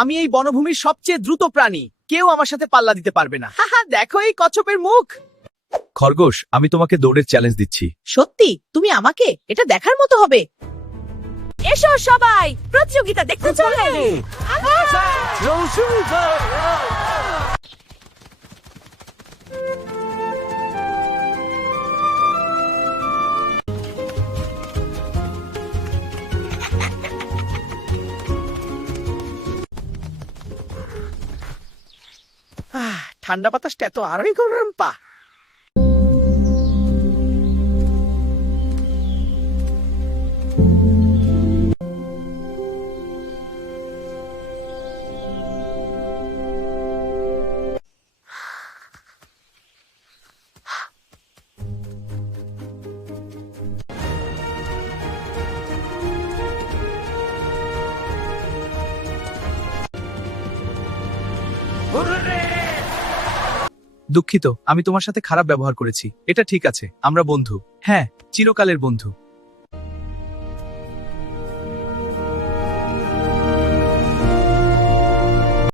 আমি এই বনভূমির সবচেয়ে দ্রুত প্রাণী, কেউ আমার সাথে পাল্লা দিতে পারবে না। হাহা, দেখো এই কচ্ছপের মুখ। খরগোশ, আমি তোমাকে দৌড়ের চ্যালেঞ্জ দিচ্ছি। সত্যি তুমি আমাকে এটা দেখার মতো হবে। এসো সবাই প্রতিযোগিতা দেখতে চলে। ঠান্ডা বাতাসটা এত আরোই গরম পা। দুঃখিত, আমি তোমার সাথে খারাপ ব্যবহার করেছি। এটা ঠিক আছে, আমরা বন্ধু। হ্যাঁ, চিরকালের বন্ধু।